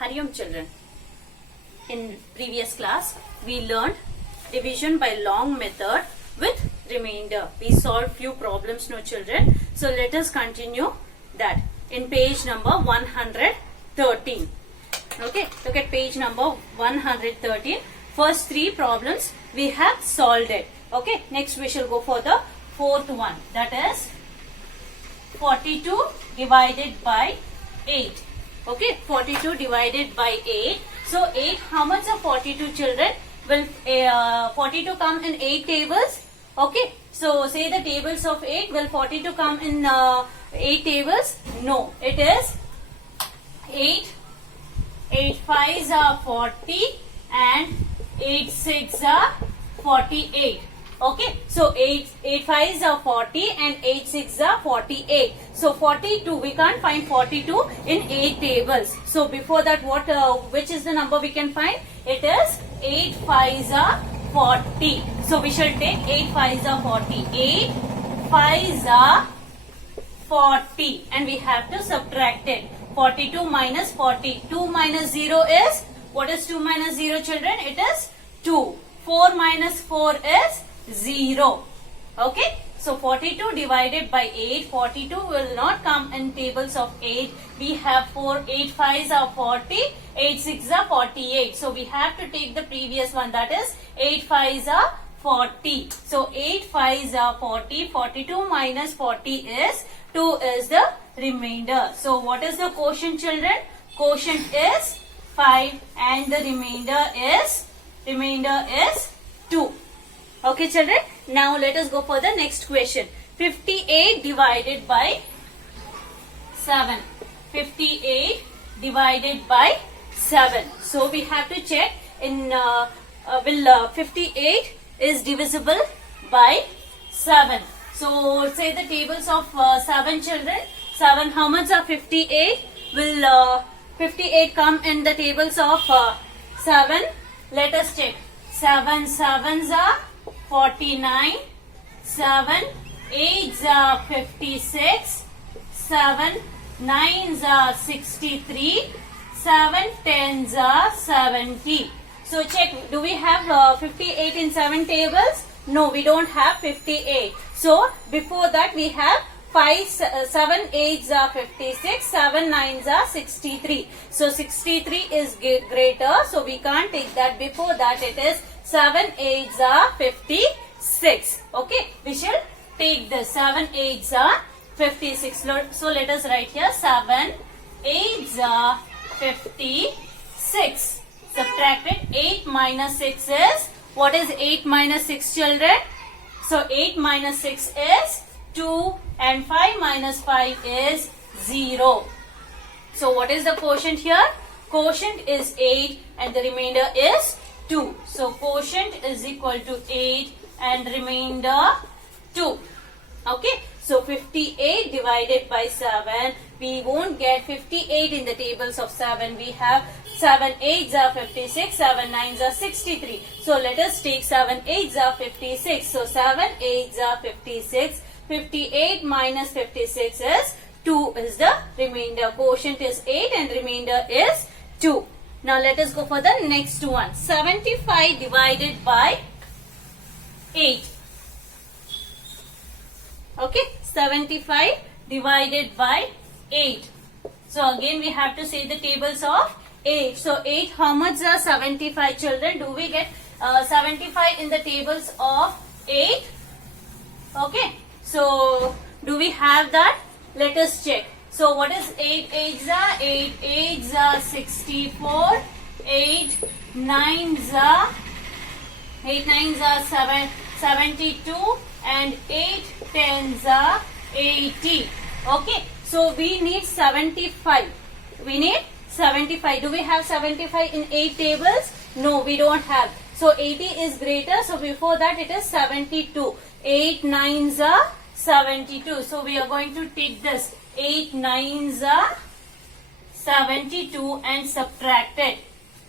Hariom children. In previous class, we learned division by long method with remainder. We solved few problems, no children. So let us continue that in page number 113. Okay, look at page number 113. First three problems we have solved it. Okay, next we shall go for the fourth one. That is 42 divided by 8. Okay, 42 divided by 8. So 8, how much are 42 children? Will 42 come in 8 tables? Okay, so say the tables of 8. Will 42 come in 8 tables? No, it is 8. 8 5s are 40 and 8 6 are 48. Okay, so 8 5s are 40 and 8 6s are 48. So 42, we can't find 42 in 8 tables. So before that, which is the number we can find? It is 8 5s are 40. So we shall take 8 5s are 40. 8 5s are 40 and we have to subtract it. 42 minus 40. 2 minus 0 is, what is 2 minus 0 children? It is 2. 4 minus 4 is 0. Okay. So 42 divided by 8. 42 will not come in tables of 8. We have 8 5s are 40. 8 6s are 48. So we have to take the previous one, that is 8 5s are 40. So 8 5s are 40. 42 minus 40 is 2 is the remainder. So what is the quotient children? Quotient is 5 and the remainder is 2. Okay children, now let us go for the next question. 58 divided by 7. 58 divided by 7. So we have to check in will 58 is divisible by 7. So say the tables of 7 children. 7, how much are 58? Will 58 come in the tables of 7? Let us check. 7 7s are 49. 7 8s are 56. 7 9s are 63. 7 10s are 70. So check, do we have 58 in 7 tables? No, we don't have 58. So before that we have 7 8s are 56, 7 9s are 63. So 63 is greater, so we can't take that. Before that it is 7 8s are 56. Okay, we shall take the 7 8s are 56. So let us write here 7 8s are 56. Subtracted 8 minus 6 is, what is 8 minus 6 children? So 8 minus 6 is 2 and 5 minus 5 is 0. So what is the quotient here? Quotient is 8 and the remainder is 2. So quotient is equal to 8 and remainder 2. Okay. So 58 divided by 7. We won't get 58 in the tables of 7. We have 7 8s are 56, 7 9s are 63. So let us take 7 8s are 56. So 7 8s are 56. 58 minus 56 is 2 is the remainder. Quotient is 8 and remainder is 2. Now let us go for the next one. 75 divided by 8. Okay, 75 divided by 8. So again we have to say the tables of 8. So 8, how much are 75 children? Do we get 75 in the tables of 8? Okay. So do we have that? Let us check. So what is 8 8s are? 8 8s are 64. 8 9s are 72 and 8 10s are 80. Okay. So we need 75. We need 75. Do we have 75 in 8 tables? No, we don't have. So 80 is greater. So before that it is 72. 8 9s are 72. So we are going to take this. 8 9s are 72 and subtract it.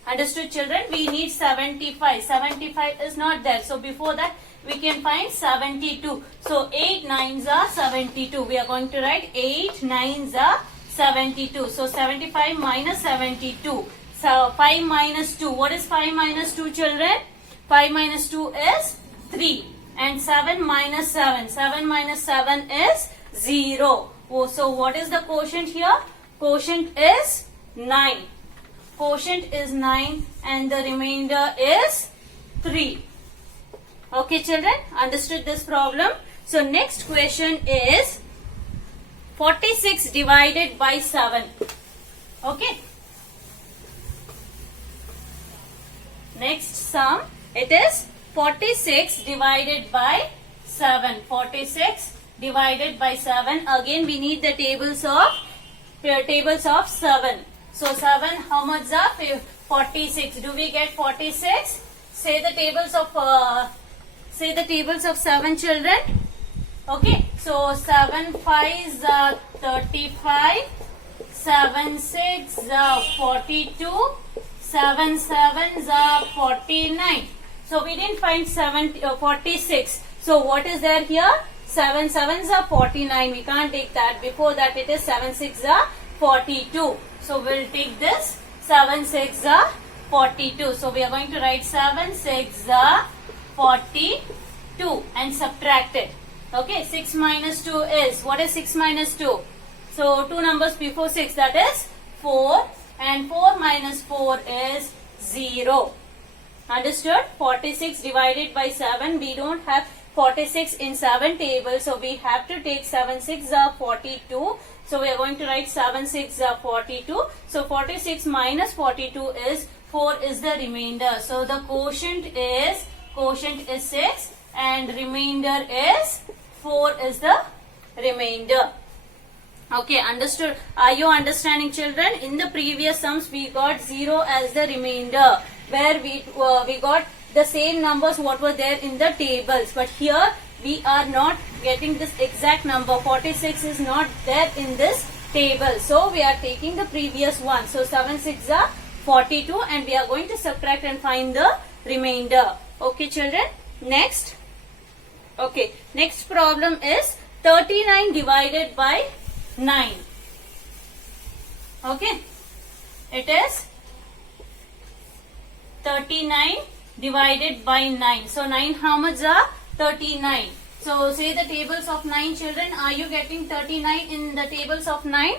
Understood children? We need 75. 75 is not there. So before that we can find 72. So 8 9s are 72. We are going to write 8 9s are 72. So 75 minus 72. So 5 minus 2. What is 5 minus 2, children? 5 minus 2 is 3. And 7 minus 7. 7 minus 7 is 0. Oh, so what is the quotient here? Quotient is 9. Quotient is 9 and the remainder is 3. Okay, children, understood this problem? So next question is 46 divided by 7. Okay. Next sum, it is 46 divided by 7. 46 divided by 7. Again, we need the tables of 7. So 7, how much are 46? Do we get 46? Say the tables of 7, children. Okay, so 7 5s are 35, 7 6s are 42, 7 7s are 49. So we didn't find 46. So what is there here? 7 7s are 49. We can't take that. Before that it is 7 6s are 42. So we'll take this 7 6s are 42. So we are going to write 7 6s are 42 and subtract it. Okay, 6 minus 2 is, what is 6 minus 2? So 2 numbers before 6, that is 4, and 4 minus 4 is 0. Understood? 46 divided by 7, we don't have 46 in 7 tables, so we have to take 7 6 are 42. So we are going to write 7 6 are 42. So 46 minus 42 is 4 is the remainder. So the quotient is 6 and remainder is 4 is the remainder. Okay, understood? Are you understanding, children? In the previous sums we got 0 as the remainder, where we got the same numbers what were there in the tables, but here we are not getting this exact number. 46 is not there in this table, so we are taking the previous one. So 7 6 are 42 and we are going to subtract and find the remainder. Okay, children, next. Okay, next problem is 39 divided by 9. Okay, it is 39 divided by 9. So 9 how much are? 39. So say the tables of 9, children. Are you getting 39 in the tables of 9?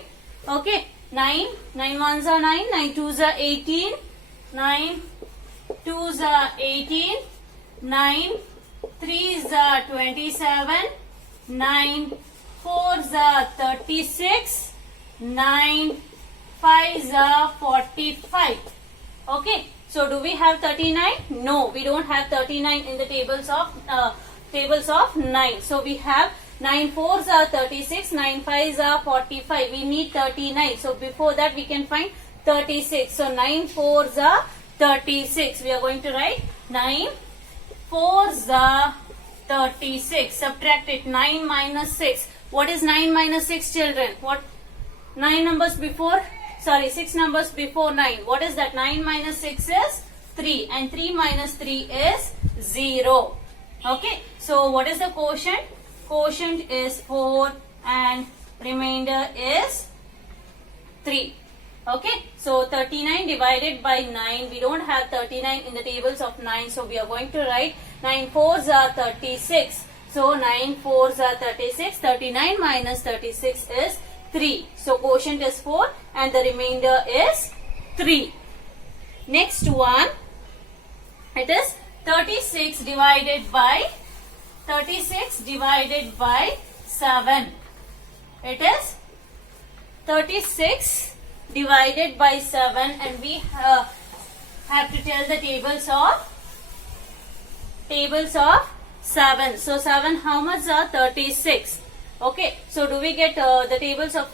Okay, 9 ones are 9, 9 twos are 18, 9 twos are 18, 9 threes are 27, 9 fours are 36, 9 fives are 45. Okay, so do we have 39? No, we don't have 39 in the tables of 9. So we have 9 fours are 36, 9 fives are 45. We need 39. So before that we can find 36. So 9 fours are 36. We are going to write 9 fours are 36. Subtract it. 9 minus 6. What is 9 minus 6, children? What? 9 numbers before, sorry, 6 numbers before 9. What is that? 9 minus 6 is 3 and 3 minus 3 is 0. Okay, so what is the quotient? Quotient is 4 and remainder is 3. Okay, so 39 divided by 9. We don't have 39 in the tables of 9, so we are going to write 9 fours are 36. So 9 fours are 36. 39 minus 36 is 3. So quotient is 4 and the remainder is 3. Next one, it is 36 divided by 7. It is 36 divided by 7 and we have to tell the tables of 7. So 7 how much are? 36. Okay, so do we get the tables of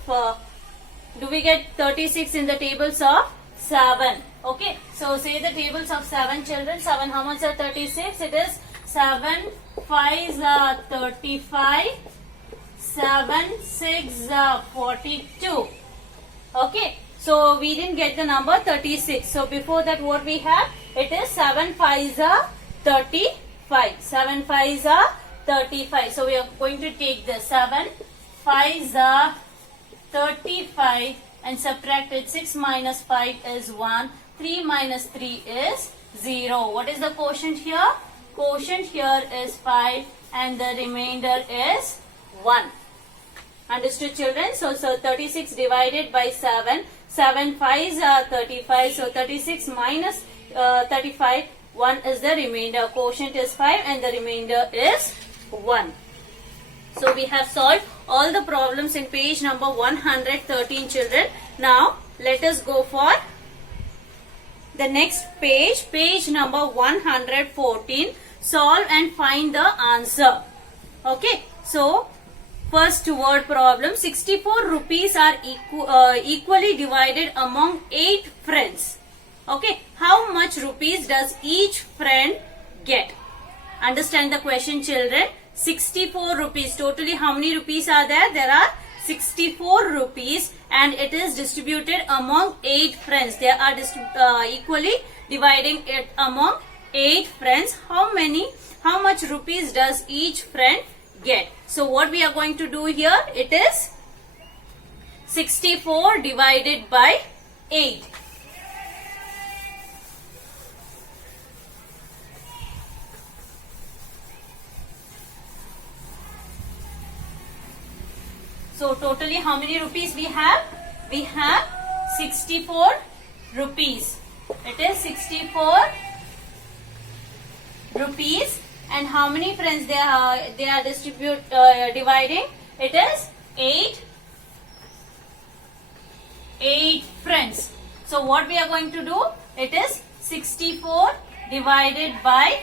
do we get 36 in the tables of 7? Okay, so say the tables of 7, children. 7 how much are 36? It is 7 5s are 35, 7 6 are 42. Okay, so we didn't get the number 36. So before that what we have? It is 7 5s are 35. 7 5s are 35. So we are going to take the 7 5s are 35 and subtracted 6 minus 5 is 1. 3 minus 3 is 0. What is the quotient here? Quotient here is 5 and the remainder is 1. Understood, children? So 36 divided by 7. 7 5s are 35. So 36 minus 35. 1 is the remainder. Quotient is 5 and the remainder is 1. So we have solved all the problems in page number 113, children. Now let us go for the next page, page number 114. Solve and find the answer. Okay. So first word problem. 64 rupees are equally divided among 8 friends. Okay. How much rupees does each friend get? Understand the question, children. 64 rupees. Totally how many rupees are there? There are 64 rupees and it is distributed among 8 friends. They are equally dividing it among 8 friends. How much rupees does each friend get? So what we are going to do here? It is 64 divided by 8. So totally how many rupees we have? We have 64 rupees. It is 64 rupees. And how many friends they are dividing? It is 8 friends. So what we are going to do? It is 64 divided by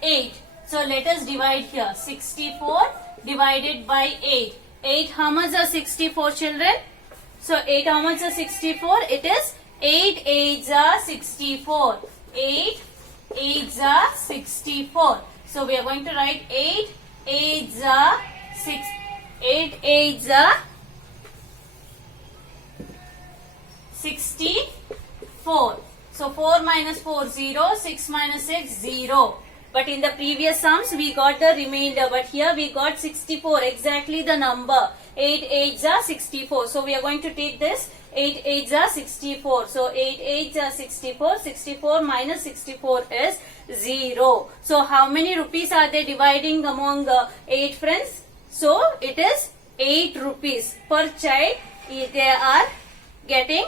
8. So let us divide here. 64 divided by 8. 8 how much are 64, children? So 8 how much are 64? It is 8 8s are 64. 8 8s are 64. So we are going to write 8 8s are 6. 8 8s are 64. So 4 minus 4 0. 6 minus 6 0. But in the previous sums we got the remainder, but here we got 64, exactly the number. 8 8s are 64. So we are going to take this 8 8s are 64. So 8 8s are 64. 64 minus 64 is 0. So how many rupees are they dividing among 8 friends? So it is 8 rupees per child. They are getting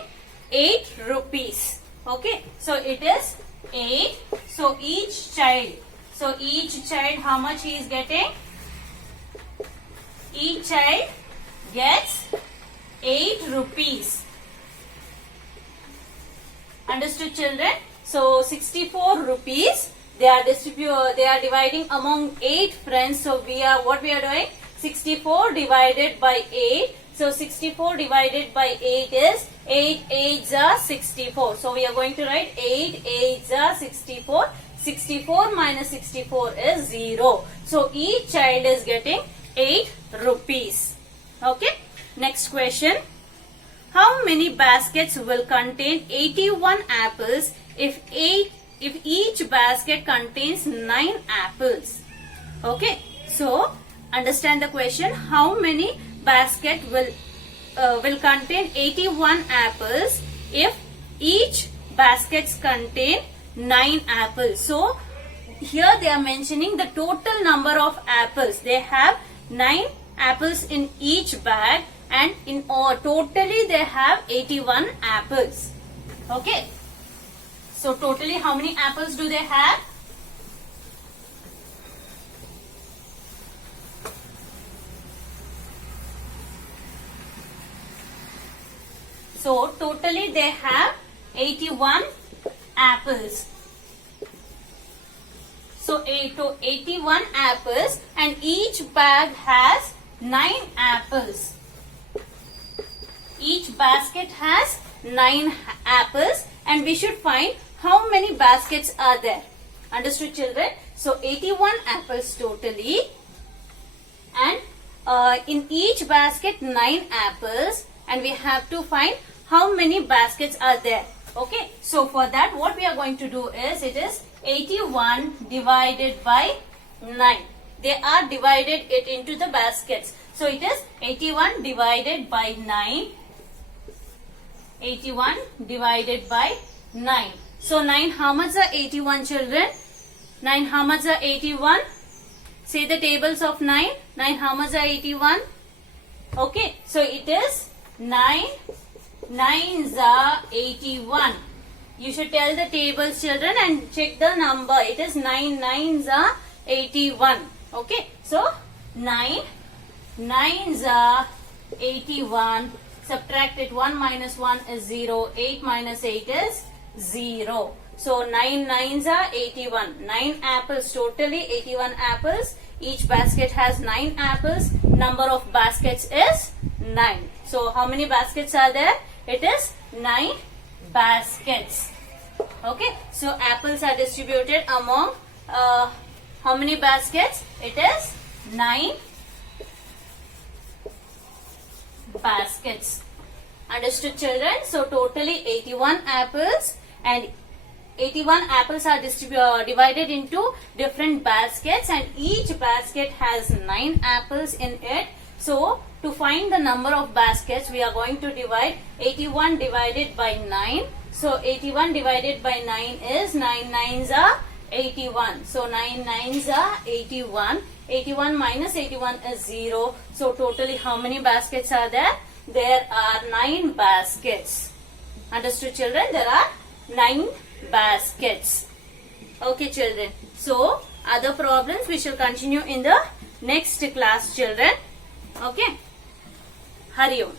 8 rupees. Okay. So it is 8. So each child how much he is getting? Each child gets 8 rupees. Understood, children? So 64 rupees they are dividing among 8 friends. So what we are doing? 64 divided by 8. So 64 divided by 8 is 8 8s are 64. So we are going to write 8 8s are 64. 64 minus 64 is 0. So each child is getting 8 rupees. Okay. Next question. How many baskets will contain 81 apples if each basket contains 9 apples? Okay. So understand the question. How many basket will contain 81 apples if each baskets contain 9 apples? So here they are mentioning the total number of apples. They have 9 apples in each bag and in all totally they have 81 apples. Okay. So totally how many apples do they have? So totally they have 81 apples. So 81 apples and each bag has 9 apples. Each basket has 9 apples and we should find how many baskets are there. Understood, children? So 81 apples totally and in each basket 9 apples and we have to find how many baskets are there. Okay, so for that what we are going to do is it is 81 divided by 9. They are divided it into the baskets. So it is 81 divided by 9. 81 divided by 9. So 9, how much are 81 children? 9, how much are 81? Say the tables of 9. 9, how much are 81? Okay, so it is 9. 9s are 81. You should tell the tables children and check the number. It is 9. 9s are 81. Okay, so 9. 9s are 81. Subtract it. 1 minus 1 is 0. 8 minus 8 is 0. So 9 9s are 81. 9 apples, totally 81 apples. Each basket has 9 apples. Number of baskets is 9. So how many baskets are there? It is 9 baskets. Okay, so apples are distributed among how many baskets? It is 9 baskets. Understood children? So totally 81 apples, and 81 apples are divided into different baskets, and each basket has 9 apples in it. So to find the number of baskets, we are going to divide 81 divided by 9. So 81 divided by 9 is 9 9s are 81. So 9 9s are 81. 81 minus 81 is 0. So totally how many baskets are there? There are 9 baskets. Understood children? There are 9 baskets. Okay children. So other problems we shall continue in the next class children. Okay. Hari Om.